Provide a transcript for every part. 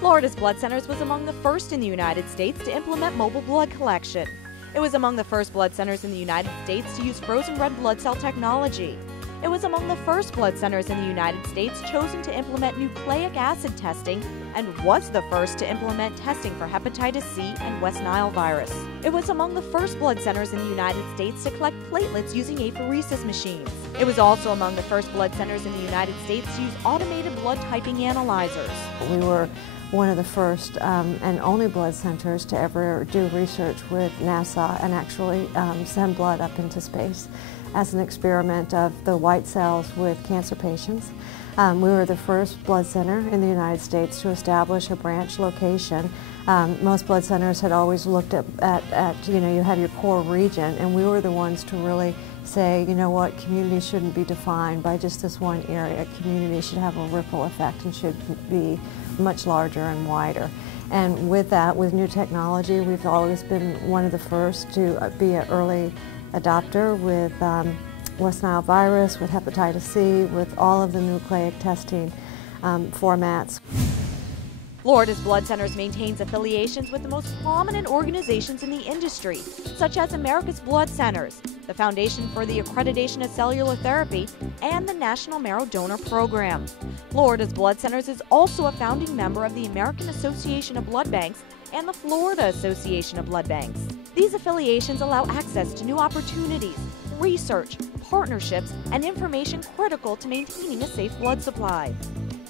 Florida's Blood Centers was among the first in the United States to implement mobile blood collection. It was among the first blood centers in the United States to use frozen red blood cell technology. It was among the first blood centers in the United States chosen to implement nucleic acid testing and was the first to implement testing for hepatitis C and West Nile virus. It was among the first blood centers in the United States to collect platelets using apheresis machines. It was also among the first blood centers in the United States to use automated blood typing analyzers. We were one of the first and only blood centers to ever do research with NASA and actually send blood up into space as an experiment of the white cells with cancer patients. We were the first blood center in the United States to establish a branch location. Most blood centers had always looked at you have your core region, and we were the ones to really say, you know what, community shouldn't be defined by just this one area. Community should have a ripple effect and should be much larger and wider. And with that, with new technology, we've always been one of the first to be an early adopter with West Nile virus, with hepatitis C, with all of the nucleic testing formats. Florida's Blood Centers maintains affiliations with the most prominent organizations in the industry, such as America's Blood Centers, the Foundation for the Accreditation of Cellular Therapy, and the National Marrow Donor Program. Florida's Blood Centers is also a founding member of the American Association of Blood Banks and the Florida Association of Blood Banks. These affiliations allow access to new opportunities, research, partnerships, and information critical to maintaining a safe blood supply.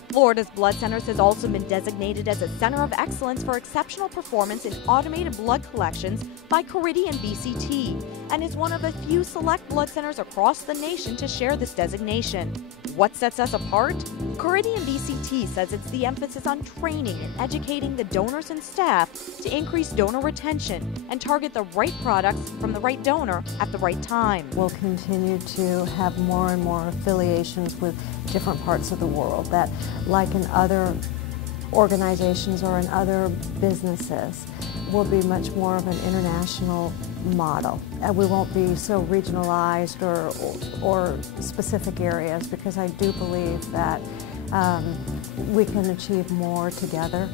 Florida's Blood Centers has also been designated as a Center of Excellence for Exceptional Performance in Automated Blood Collections by Caridian BCT, and is one of a few select blood centers across the nation to share this designation. What sets us apart? Caridian BCT says it's the emphasis on training and educating the donors and staff to increase donor retention and target the right products from the right donor at the right time. We'll continue to have more and more affiliations with different parts of the world that, like in other organizations or in other businesses, will be much more of an international model. We won't be so regionalized or specific areas, because I do believe that we can achieve more together.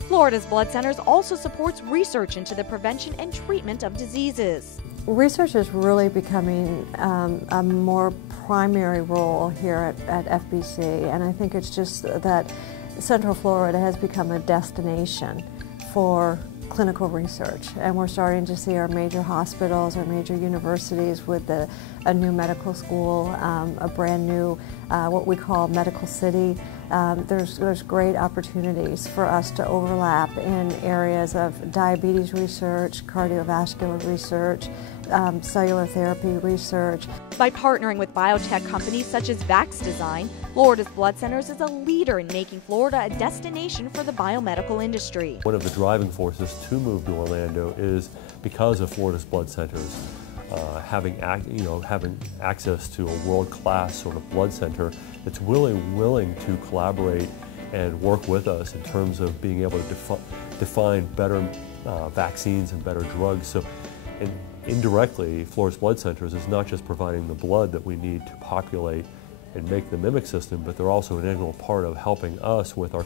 Florida's Blood Centers also supports research into the prevention and treatment of diseases. Research is really becoming a more primary role here at FBC, and I think it's just that Central Florida has become a destination for clinical research, and we're starting to see our major hospitals, our major universities with a new medical school, a brand new what we call medical city. There's great opportunities for us to overlap in areas of diabetes research, cardiovascular research, cellular therapy research. By partnering with biotech companies such as Vax Design, Florida's Blood Centers is a leader in making Florida a destination for the biomedical industry. One of the driving forces to move to Orlando is because of Florida's Blood Centers. Having access to a world-class sort of blood center that's willing to collaborate and work with us in terms of being able to define better vaccines and better drugs. So, indirectly, Florida's Blood Centers is not just providing the blood that we need to populate and make the mimic system, but they're also an integral part of helping us with our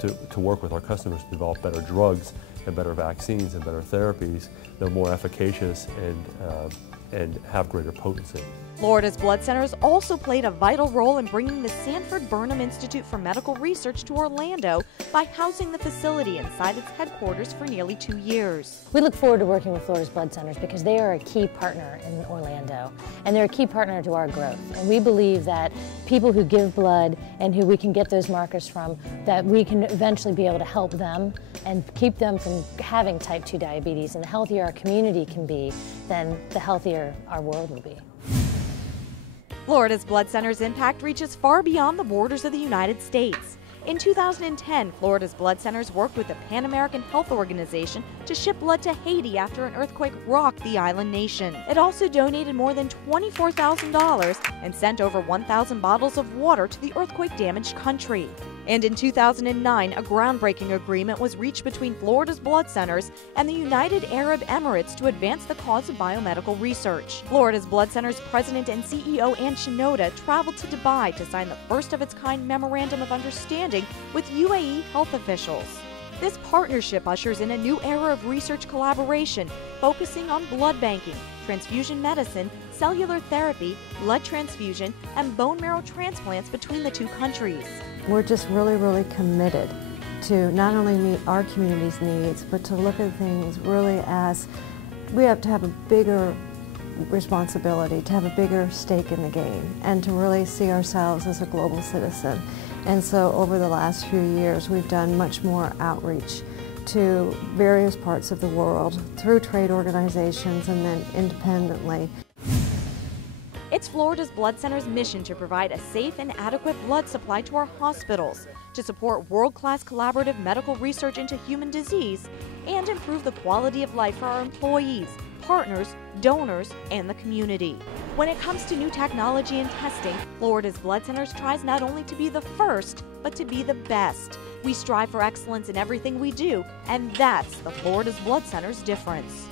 to work with our customers to develop better drugs and better vaccines and better therapies that are more efficacious and have greater potency. Florida's Blood Centers also played a vital role in bringing the Sanford Burnham Institute for Medical Research to Orlando by housing the facility inside its headquarters for nearly 2 years. We look forward to working with Florida's Blood Centers because they are a key partner in Orlando, and they're a key partner to our growth. And we believe that people who give blood and who we can get those markers from, that we can eventually be able to help them and keep them from having type 2 diabetes. And the healthier our community can be, then the healthier our world will be. Florida's Blood Centers' impact reaches far beyond the borders of the United States. In 2010, Florida's Blood Centers worked with the Pan American Health Organization to ship blood to Haiti after an earthquake rocked the island nation. It also donated more than $24,000 and sent over 1,000 bottles of water to the earthquake-damaged country. And in 2009, a groundbreaking agreement was reached between Florida's blood centers and the United Arab Emirates to advance the cause of biomedical research. Florida's blood centers president and CEO Ann Shinoda traveled to Dubai to sign the first-of-its-kind memorandum of understanding with UAE health officials. This partnership ushers in a new era of research collaboration, focusing on blood banking, transfusion medicine, cellular therapy, blood transfusion, and bone marrow transplants between the two countries. We're just really committed to not only meet our community's needs, but to look at things really as we have to have a bigger responsibility, to have a bigger stake in the game, and to really see ourselves as a global citizen. And so over the last few years, we've done much more outreach to various parts of the world through trade organizations and then independently. It's Florida's blood center's mission to provide a safe and adequate blood supply to our hospitals, to support world-class collaborative medical research into human disease, and improve the quality of life for our employees, partners, donors, and the community. When it comes to new technology and testing, Florida's blood centers tries not only to be the first, but to be the best. We strive for excellence in everything we do, and that's the Florida's blood center's difference.